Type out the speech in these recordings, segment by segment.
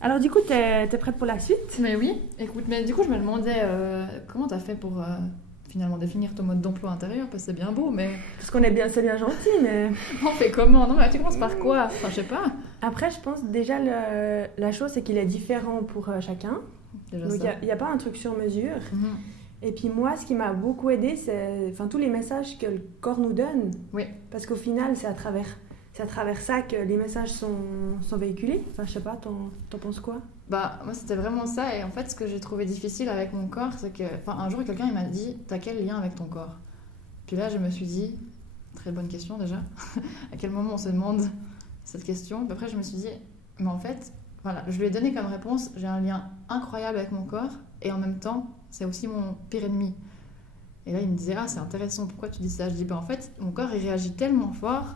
Alors du coup, t'es prête pour la suite? Mais oui, écoute, mais du coup, je me demandais comment t'as fait pour finalement définir ton mode d'emploi intérieur, parce que c'est bien beau, mais Parce qu'on est bien, c'est bien gentil, mais... on fait comment? Non, mais tu commences par quoi? Enfin, je sais pas. Après, je pense déjà, la chose, c'est qu'il est différent pour chacun. Déjà Donc, ça. il n'y a pas un truc sur mesure. Mhm. Et puis moi, ce qui m'a beaucoup aidé, c'est tous les messages que le corps nous donne. Oui. Parce qu'au final, c'est à travers ça que les messages sont véhiculés. Enfin, je sais pas, t'en penses quoi? Bah, moi, c'était vraiment ça. Et en fait, ce que j'ai trouvé difficile avec mon corps, c'est que, enfin, un jour, quelqu'un il m'a dit, t'as quel lien avec ton corps? Puis là, je me suis dit, très bonne question déjà. À quel moment on se demande cette question? Puis après, je me suis dit, mais en fait, voilà, je lui ai donné comme réponse, j'ai un lien incroyable avec mon corps, et en même temps, c'est aussi mon pire ennemi. Et là, il me disait, ah, c'est intéressant, pourquoi tu dis ça? Je dis, bah, en fait, mon corps, il réagit tellement fort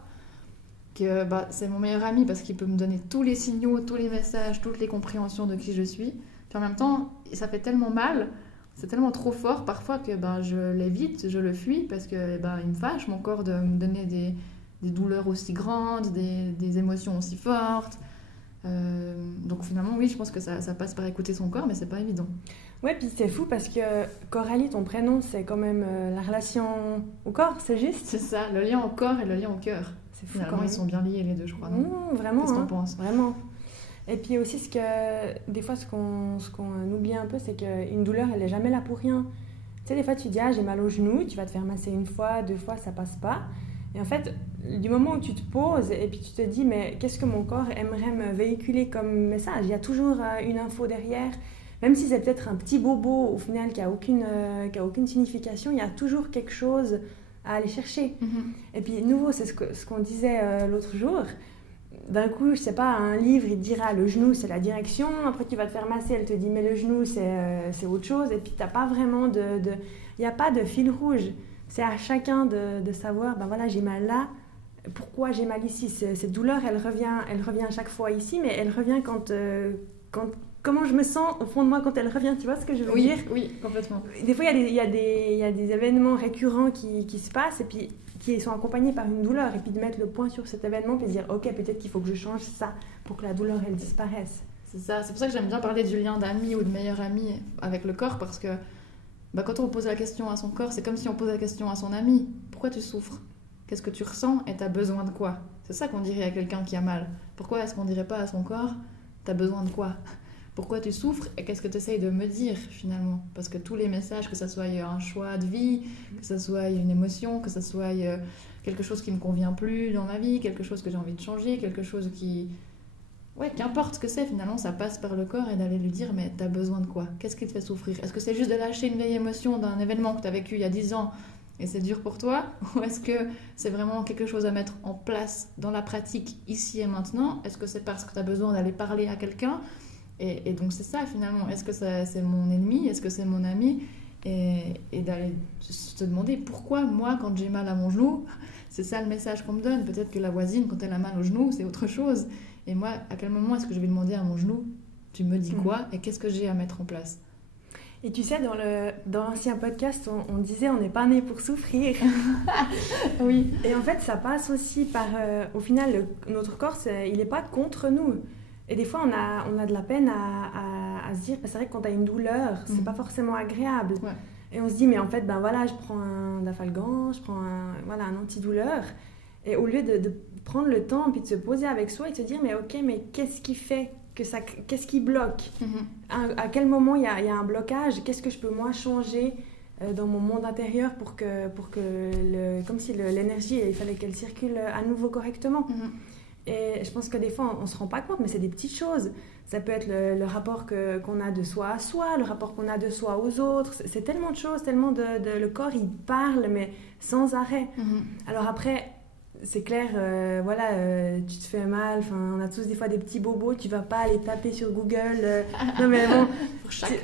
que bah, c'est mon meilleur ami parce qu'il peut me donner tous les signaux, tous les messages, toutes les compréhensions de qui je suis. Puis en même temps, ça fait tellement mal, c'est tellement trop fort parfois que bah, je l'évite, je le fuis parce que bah, il me fâche, mon corps, de me donner des douleurs aussi grandes, des émotions aussi fortes. Donc finalement, oui, je pense que ça passe par écouter son corps, mais c'est pas évident. Ouais, puis c'est fou parce que Coralie, ton prénom, c'est quand même la relation au corps, c'est juste? C'est ça, le lien au corps et le lien au cœur. C'est fou Finalement, quand ils même. sont bien liés les deux, je crois, non? Vraiment, Qu'est-ce que t'en hein, penses? vraiment. Et puis aussi, des fois, ce qu'on oublie un peu, c'est qu'une douleur, elle n'est jamais là pour rien. Tu sais, des fois, tu dis, ah, j'ai mal au genou, tu vas te faire masser une fois, deux fois, ça passe pas. Et en fait, du moment où tu te poses et puis tu te dis, mais qu'est-ce que mon corps aimerait me véhiculer comme message? Il y a toujours une info derrière. Même si c'est peut-être un petit bobo, au final, qui a aucune signification, il y a toujours quelque chose à aller chercher. Mhm. Et puis, nouveau, c'est ce qu'on disait l'autre jour. D'un coup, je sais pas, un livre, il te dira le genou, c'est la direction. Après, tu vas te faire masser, elle te dit, mais le genou, c'est autre chose. Et puis, t'as pas vraiment il n'y a pas de fil rouge. C'est à chacun de savoir, ben voilà, j'ai mal là. Pourquoi j'ai mal ici? Cette douleur, elle revient à chaque fois ici, mais elle revient comment je me sens au fond de moi quand elle revient. Tu vois ce que je veux Oui, dire? oui, complètement. Des fois, il y a des événements récurrents qui se passent et puis qui sont accompagnés par une douleur. Et puis de mettre le point sur cet événement et de dire, ok, peut-être qu'il faut que je change ça pour que la douleur, elle disparaisse. C'est ça, c'est pour ça que j'aime bien parler du lien d'ami ou de meilleur ami avec le corps, parce que bah, quand on pose la question à son corps, c'est comme si on posait la question à son ami. Pourquoi tu souffres? Qu'est-ce que tu ressens et t'as besoin de quoi? C'est ça qu'on dirait à quelqu'un qui a mal. Pourquoi est-ce qu'on dirait pas à son corps, t'as besoin de quoi? Pourquoi tu souffres et qu'est-ce que tu essayes de me dire finalement? Parce que tous les messages, que ça soit un choix de vie, que ça soit une émotion, que ça soit quelque chose qui me convient plus dans ma vie, quelque chose que j'ai envie de changer, quelque chose qui... Ouais, qu'importe ce que c'est, finalement, ça passe par le corps et d'aller lui dire, mais t'as besoin de quoi? Qu'est-ce qui te fait souffrir? Est-ce que c'est juste de lâcher une vieille émotion d'un événement que t'as vécu il y a 10 ans et c'est dur pour toi? Ou est-ce que c'est vraiment quelque chose à mettre en place dans la pratique ici et maintenant? Est-ce que c'est parce que t'as besoin d'aller parler à quelqu'un? Et donc c'est ça finalement, est-ce que c'est mon ennemi, est-ce que c'est mon ami? Et d'aller se demander pourquoi moi quand j'ai mal à mon genou, c'est ça le message qu'on me donne. Peut-être que la voisine quand elle a mal au genou c'est autre chose. Et moi à quel moment est-ce que je vais demander à mon genou, tu me dis quoi et qu'est-ce que j'ai à mettre en place? Et tu sais, dans l'ancien podcast, on disait on n'est pas né pour souffrir. Oui. Et en fait, ça passe aussi par... au final, notre corps, il n'est pas contre nous. Et des fois, on a de la peine à se dire, c'est vrai que quand tu as une douleur, c'est pas forcément agréable. Ouais. Et on se dit, mais en fait, ben voilà, je prends un Dafalgan, je prends un antidouleur. Et au lieu de prendre le temps, puis de se poser avec soi et de se dire, mais ok, mais qu'est-ce qui fait qu'est-ce qui bloque? À quel moment il y a un blocage? Qu'est-ce que je peux moi changer dans mon monde intérieur pour que comme si l'énergie, il fallait qu'elle circule à nouveau correctement. Et je pense que des fois, on ne se rend pas compte, mais c'est des petites choses. Ça peut être le rapport qu'on a de soi à soi, le rapport qu'on a de soi aux autres. C'est tellement de choses, tellement le corps, il parle, mais sans arrêt. Alors après, c'est clair, tu te fais mal, on a tous des fois des petits bobos, tu ne vas pas aller taper sur Google. Non mais bon, Pour chaque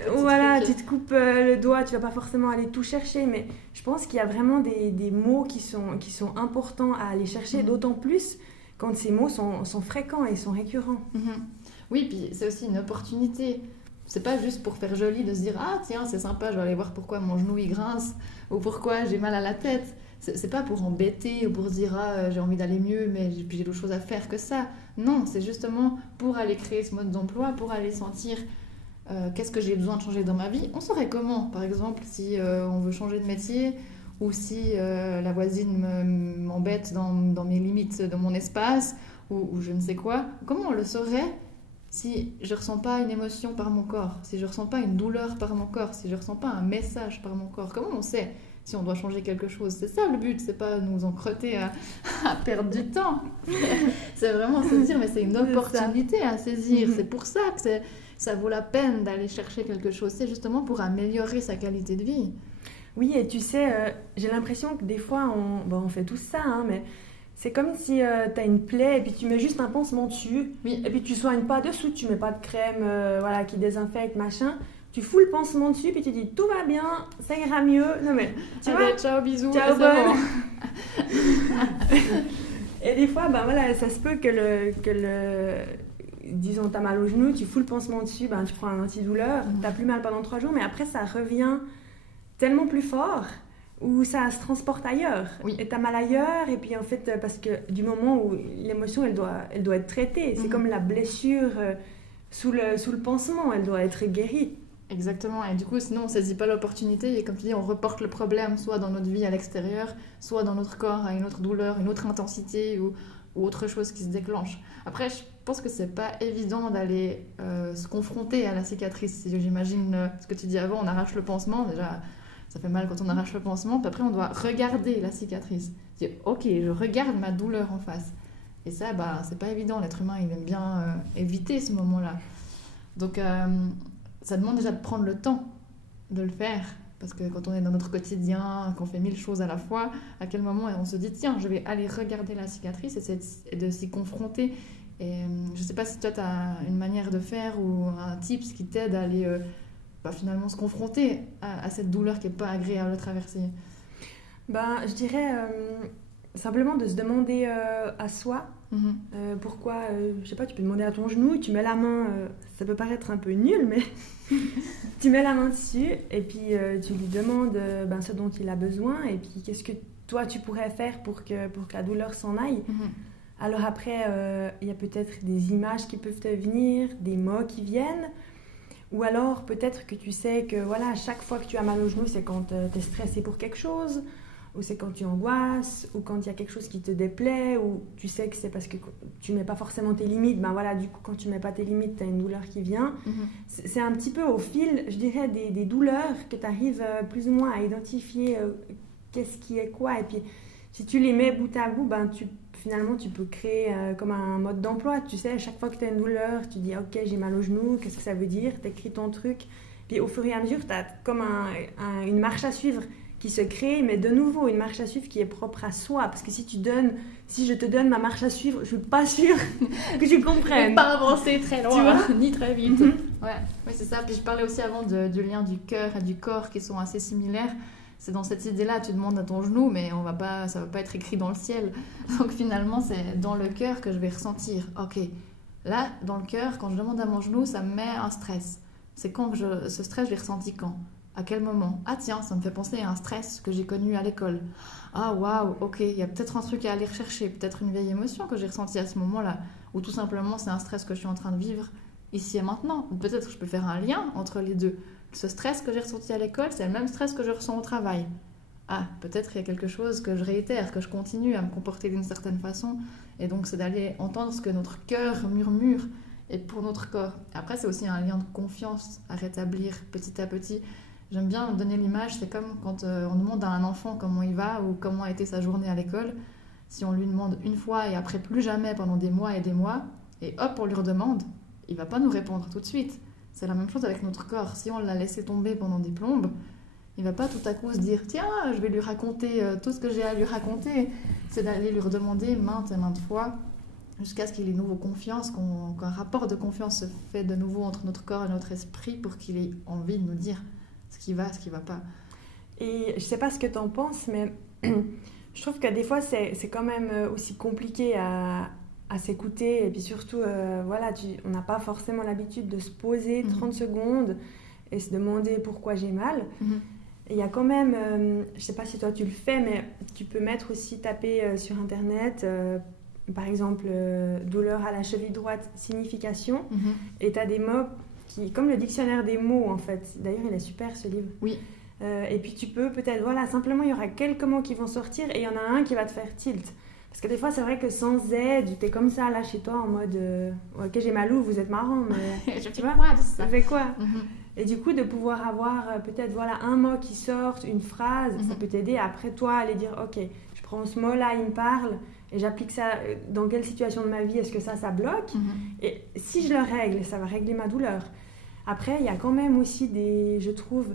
tu te coupes le doigt, tu ne vas pas forcément aller tout chercher. Mais je pense qu'il y a vraiment des mots qui sont importants à aller chercher, d'autant plus quand ces mots sont fréquents et sont récurrents. Oui, puis c'est aussi une opportunité. C'est pas juste pour faire joli de se dire « Ah tiens, c'est sympa, je vais aller voir pourquoi mon genou il grince » ou « Pourquoi j'ai mal à la tête ». c'est pas pour embêter ou pour dire j'ai envie d'aller mieux, mais j'ai d'autres choses à faire que ça. Non, c'est justement pour aller créer ce mode d'emploi, pour aller sentir qu'est-ce que j'ai besoin de changer dans ma vie. On saurait comment, par exemple, si on veut changer de métier ou si la voisine m'embête dans mes limites de mon espace ou je ne sais quoi. Comment on le saurait si je ressens pas une émotion par mon corps, si je ressens pas une douleur par mon corps, si je ressens pas un message par mon corps? Comment on sait si on doit changer quelque chose? C'est ça le but, c'est pas nous encrotter à perdre du temps. C'est vraiment se dire, mais c'est une opportunité à saisir. C'est pour ça que ça vaut la peine d'aller chercher quelque chose. C'est justement pour améliorer sa qualité de vie. Oui, et tu sais, j'ai l'impression que des fois, on fait tout ça, hein, mais c'est comme si tu as une plaie et puis tu mets juste un pansement dessus. Oui. Et puis tu soignes pas dessous, tu mets pas de crème voilà, qui désinfecte, machin. Tu fous le pansement dessus puis tu dis tout va bien, ça ira mieux. Non mais tu vois, ciao, bisous, ciao, c'est bonne. bon. Et des fois, voilà, ça se peut que disons, t'as mal au genou, tu fous le pansement dessus, tu prends un antidouleur, t'as plus mal pendant 3 jours, mais après ça revient tellement plus fort où ça se transporte ailleurs. Oui. Et t'as mal ailleurs, et puis en fait, parce que du moment où l'émotion, elle doit être traitée, c'est comme la blessure sous le pansement, elle doit être guérie. Exactement, et du coup, sinon on saisit pas l'opportunité, et comme tu dis, on reporte le problème soit dans notre vie à l'extérieur, soit dans notre corps à une autre douleur, une autre intensité ou autre chose qui se déclenche. Après, je pense que c'est pas évident d'aller se confronter à la cicatrice. J'imagine ce que tu dis avant, on arrache le pansement, déjà ça fait mal quand on arrache le pansement, puis après on doit regarder la cicatrice. Dire, ok, je regarde ma douleur en face. Et ça, c'est pas évident, l'être humain il aime bien éviter ce moment-là. Donc ça demande déjà de prendre le temps de le faire, parce que quand on est dans notre quotidien, qu'on fait 1000 choses à la fois, à quel moment on se dit tiens, je vais aller regarder la cicatrice et de s'y confronter. Et je sais pas si toi tu as une manière de faire ou un tips qui t'aide à aller finalement se confronter à cette douleur qui est pas agréable à traverser. Je dirais simplement de se demander à soi pourquoi, je sais pas, tu peux demander à ton genou, tu mets la main, ça peut paraître un peu nul, mais tu mets la main dessus et puis tu lui demandes ce dont il a besoin et puis qu'est-ce que toi tu pourrais faire pour que la douleur s'en aille. Alors après, il y a peut-être des images qui peuvent te venir, des mots qui viennent, ou alors peut-être que tu sais que voilà, chaque fois que tu as mal au genou, c'est quand tu es stressé pour quelque chose, ou c'est quand tu angoisses, ou quand il y a quelque chose qui te déplaît, ou tu sais que c'est parce que tu mets pas forcément tes limites. Du coup, quand tu mets pas tes limites, tu as une douleur qui vient. C'est un petit peu au fil, je dirais, des douleurs que tu arrives plus ou moins à identifier qu'est-ce qui est quoi. Et puis, si tu les mets bout à bout, finalement, tu peux créer comme un mode d'emploi. Tu sais, à chaque fois que tu as une douleur, tu dis « Ok, j'ai mal au genou, qu'est-ce que ça veut dire ?» Tu écris ton truc. Puis au fur et à mesure, tu as comme une marche à suivre qui se crée, mais de nouveau, une marche à suivre qui est propre à soi. Parce que si je te donne ma marche à suivre, je suis pas sûre que tu comprennes. Pas avancer très loin, tu vois ni très vite. Ouais, c'est ça. Puis je parlais aussi avant du lien du cœur et du corps qui sont assez similaires. C'est dans cette idée-là, tu demandes à ton genou, mais ça va pas être écrit dans le ciel. Donc finalement, c'est dans le cœur que je vais ressentir. Ok, là, dans le cœur, quand je demande à mon genou, ça me met un stress. C'est quand ce stress, je l'ai ressenti quand ? À quel moment ? Ah tiens, ça me fait penser à un stress que j'ai connu à l'école. Ah waouh, ok, il y a peut-être un truc à aller rechercher, peut-être une vieille émotion que j'ai ressentie à ce moment-là, ou tout simplement c'est un stress que je suis en train de vivre ici et maintenant. Ou peut-être que je peux faire un lien entre les deux. Ce stress que j'ai ressenti à l'école, c'est le même stress que je ressens au travail. Ah, peut-être il y a quelque chose que je réitère, que je continue à me comporter d'une certaine façon, et donc c'est d'aller entendre ce que notre cœur murmure et pour notre corps. Après, c'est aussi un lien de confiance à rétablir petit à petit. J'aime bien donner l'image, c'est comme quand on demande à un enfant comment il va ou comment a été sa journée à l'école. Si on lui demande une fois et après plus jamais pendant des mois, et hop, on lui redemande, il va pas nous répondre tout de suite. C'est la même chose avec notre corps. Si on l'a laissé tomber pendant des plombes, il va pas tout à coup se dire « Tiens, je vais lui raconter tout ce que j'ai à lui raconter ». C'est d'aller lui redemander maintes et maintes fois jusqu'à ce qu'il ait nouveau confiance, qu'un rapport de confiance se fait de nouveau entre notre corps et notre esprit pour qu'il ait envie de nous dire ce qui va pas. Et je sais pas ce que tu en penses, mais je trouve que des fois, c'est quand même aussi compliqué à s'écouter. Et puis surtout, on n'a pas forcément l'habitude de se poser 30 secondes et se demander pourquoi j'ai mal. il y a quand même, je sais pas si toi tu le fais, mais tu peux mettre aussi, taper sur internet, par exemple, douleur à la cheville droite, signification, et tu as des mots qui, comme le dictionnaire des mots en fait. D'ailleurs, il est super ce livre. Oui. Et puis tu peux peut-être, voilà, simplement il y aura quelques mots qui vont sortir et il y en a un qui va te faire tilt. Parce que des fois, c'est vrai que sans aide, t'es comme ça là chez toi en mode ok, j'ai mal où, vous êtes marrant, mais Je tu fais vois, quoi de ça? ça fait quoi? Et du coup, de pouvoir avoir peut-être voilà, un mot qui sort, une phrase, ça peut t'aider après toi à aller dire ok, je prends ce mot-là, il me parle, et j'applique ça dans quelle situation de ma vie est-ce que ça bloque? Et si je le règle, ça va régler ma douleur. Après, il y a quand même aussi je trouve,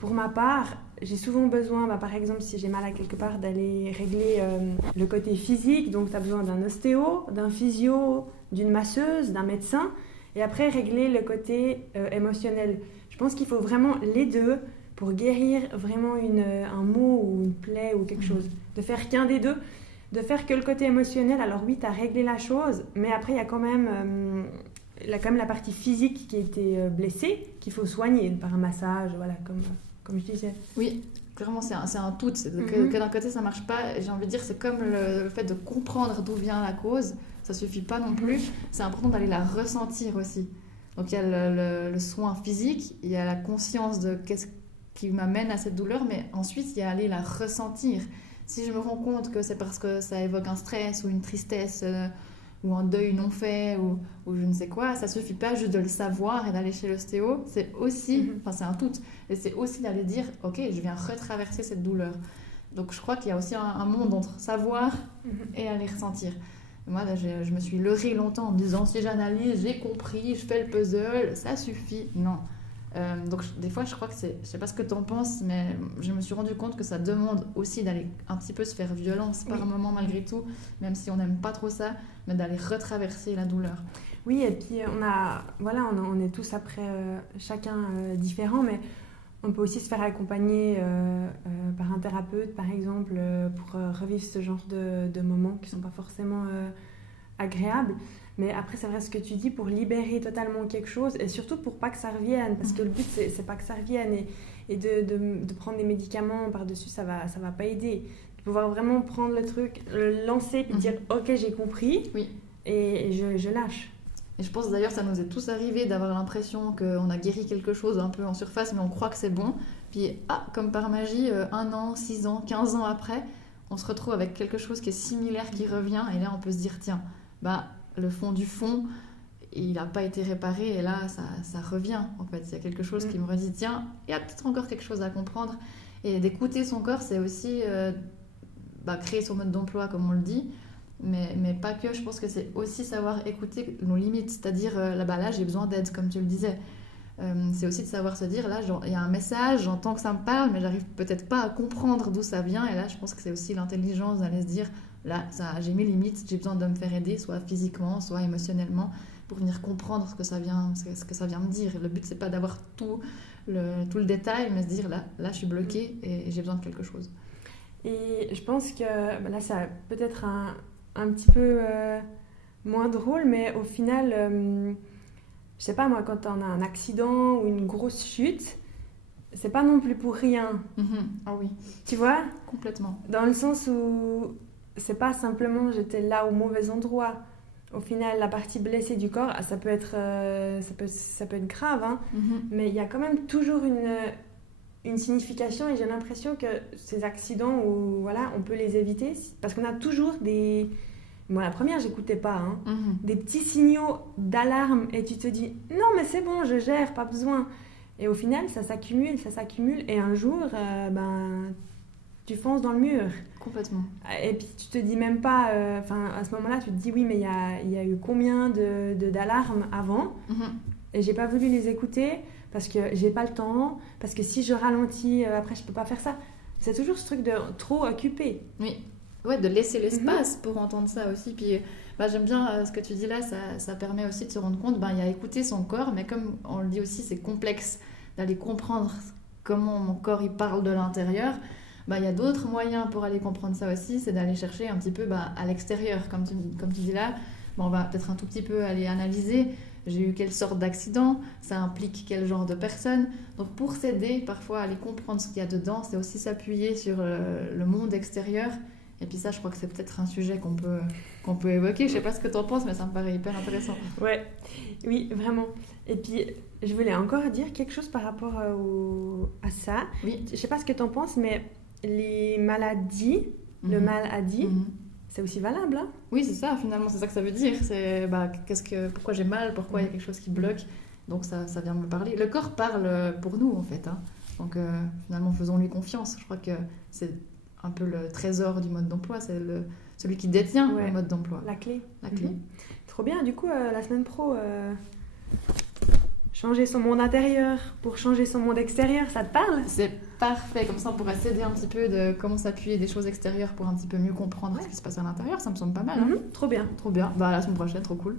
pour ma part, j'ai souvent besoin, par exemple, si j'ai mal à quelque part, d'aller régler le côté physique. Donc, tu as besoin d'un ostéo, d'un physio, d'une masseuse, d'un médecin. Et après, régler le côté émotionnel. Je pense qu'il faut vraiment les deux pour guérir vraiment un mot ou une plaie ou quelque chose. De faire qu'un des deux. De faire que le côté émotionnel. Alors oui, tu as réglé la chose, mais après, il y a quand même la partie physique qui a été blessée, qu'il faut soigner par un massage, voilà, comme je disais. Oui, clairement, c'est un tout. Que d'un côté, ça ne marche pas. J'ai envie de dire, c'est comme le fait de comprendre d'où vient la cause. Ça ne suffit pas non plus. C'est important d'aller la ressentir aussi. Donc, il y a le soin physique, il y a la conscience de qu'est-ce qui m'amène à cette douleur, mais ensuite, il y a aller la ressentir. Si je me rends compte que c'est parce que ça évoque un stress ou une tristesse ou un deuil non fait ou je ne sais quoi, ça suffit pas juste de le savoir et d'aller chez l'ostéo, c'est aussi, c'est un tout, et c'est aussi d'aller dire ok, je viens retraverser cette douleur. Donc je crois qu'il y a aussi un monde entre savoir et aller ressentir. Moi là, je me suis leurrée longtemps en me disant si j'analyse, j'ai compris, je fais le puzzle, ça suffit. Non. Donc des fois je crois que je sais pas ce que tu en penses, mais je me suis rendu compte que ça demande aussi d'aller un petit peu se faire violence par moment malgré tout, même si on n'aime pas trop ça, mais d'aller retraverser la douleur. Oui, et puis on est tous après chacun différent, mais on peut aussi se faire accompagner par un thérapeute par exemple pour revivre ce genre de moments qui sont pas forcément agréables. Mais après, c'est vrai ce que tu dis, pour libérer totalement quelque chose et surtout pour pas que ça revienne. Parce que le but, c'est pas que ça revienne. Et de prendre des médicaments par-dessus, ça va pas aider. De pouvoir vraiment prendre le truc, le lancer puis dire ok, j'ai compris. Oui. Et je lâche. Et je pense d'ailleurs ça nous est tous arrivé d'avoir l'impression qu'on a guéri quelque chose un peu en surface, mais on croit que c'est bon. Puis, comme par magie, 1 an, 6 ans, 15 ans après, on se retrouve avec quelque chose qui est similaire qui revient. Et là, on peut se dire tiens, le fond du fond, il n'a pas été réparé et là, ça revient. En fait, il y a quelque chose qui me redit, tiens, il y a peut-être encore quelque chose à comprendre. Et d'écouter son corps, c'est aussi créer son mode d'emploi, comme on le dit, mais pas que. Je pense que c'est aussi savoir écouter nos limites. C'est-à-dire, là, j'ai besoin d'aide, comme tu le disais. C'est aussi de savoir se dire, là, il y a un message, j'entends que ça me parle, mais j'arrive peut-être pas à comprendre d'où ça vient. Et là, je pense que c'est aussi l'intelligence d'aller se dire, là, j'ai mes limites, j'ai besoin de me faire aider, soit physiquement, soit émotionnellement, pour venir comprendre ce que ça vient me dire. Le but, c'est pas d'avoir tout le détail, mais se dire, là, je suis bloquée et j'ai besoin de quelque chose. Et je pense que là, ça peut être un petit peu moins drôle, mais au final, je sais pas moi, quand on a un accident ou une grosse chute, c'est pas non plus pour rien. Ah oui. Tu vois ? Complètement. Dans le sens où c'est pas simplement j'étais là au mauvais endroit. Au final, la partie blessée du corps, ça peut être grave, hein, mais il y a quand même toujours une signification et j'ai l'impression que ces accidents où voilà, on peut les éviter parce qu'on a toujours des... Moi, la première, j'écoutais pas, hein, des petits signaux d'alarme et tu te dis non, mais c'est bon, je gère, pas besoin. Et au final, ça s'accumule et un jour, tu fonces dans le mur. Complètement. Et puis tu te dis même pas, à ce moment-là, tu te dis oui, mais il y a eu combien d'alarmes avant et j'ai pas voulu les écouter parce que j'ai pas le temps, parce que si je ralentis, après je peux pas faire ça. C'est toujours ce truc de trop occupé. Oui. Ouais, de laisser l'espace pour entendre ça aussi. Puis j'aime bien ce que tu dis là, ça permet aussi de se rendre compte, il y a écouter son corps, mais comme on le dit aussi, c'est complexe d'aller comprendre comment mon corps il parle de l'intérieur. Il y a d'autres moyens pour aller comprendre ça aussi, c'est d'aller chercher un petit peu à l'extérieur, comme tu dis là. On va peut-être un tout petit peu aller analyser, j'ai eu quelle sorte d'accident, ça implique quel genre de personne. Donc pour s'aider parfois à aller comprendre ce qu'il y a dedans, c'est aussi s'appuyer sur le monde extérieur. Et puis ça, je crois que c'est peut-être un sujet qu'on peut évoquer. Je sais pas ce que tu en penses, mais ça me paraît hyper intéressant. Ouais, oui, vraiment. Et puis, je voulais encore dire quelque chose par rapport à ça. Oui. Je sais pas ce que tu en penses, mais les maladies, le mal a dit, c'est aussi valable. Hein? Oui, c'est ça, finalement, c'est ça que ça veut dire. C'est pourquoi j'ai mal, pourquoi il y a quelque chose qui bloque. Donc ça vient me parler. Le corps parle pour nous, en fait. Hein. Donc finalement, faisons-lui confiance. Je crois que c'est un peu le trésor du mode d'emploi, c'est celui qui détient le mode d'emploi. La clé. La clé. Trop bien, du coup, la semaine pro, changer son monde intérieur pour changer son monde extérieur, ça te parle? C'est parfait, comme ça on pourrait s'aider un petit peu de comment s'appuyer des choses extérieures pour un petit peu mieux comprendre ce qui se passe à l'intérieur, ça me semble pas mal. Hein. Trop bien. Trop bien, bah à la semaine prochaine, trop cool.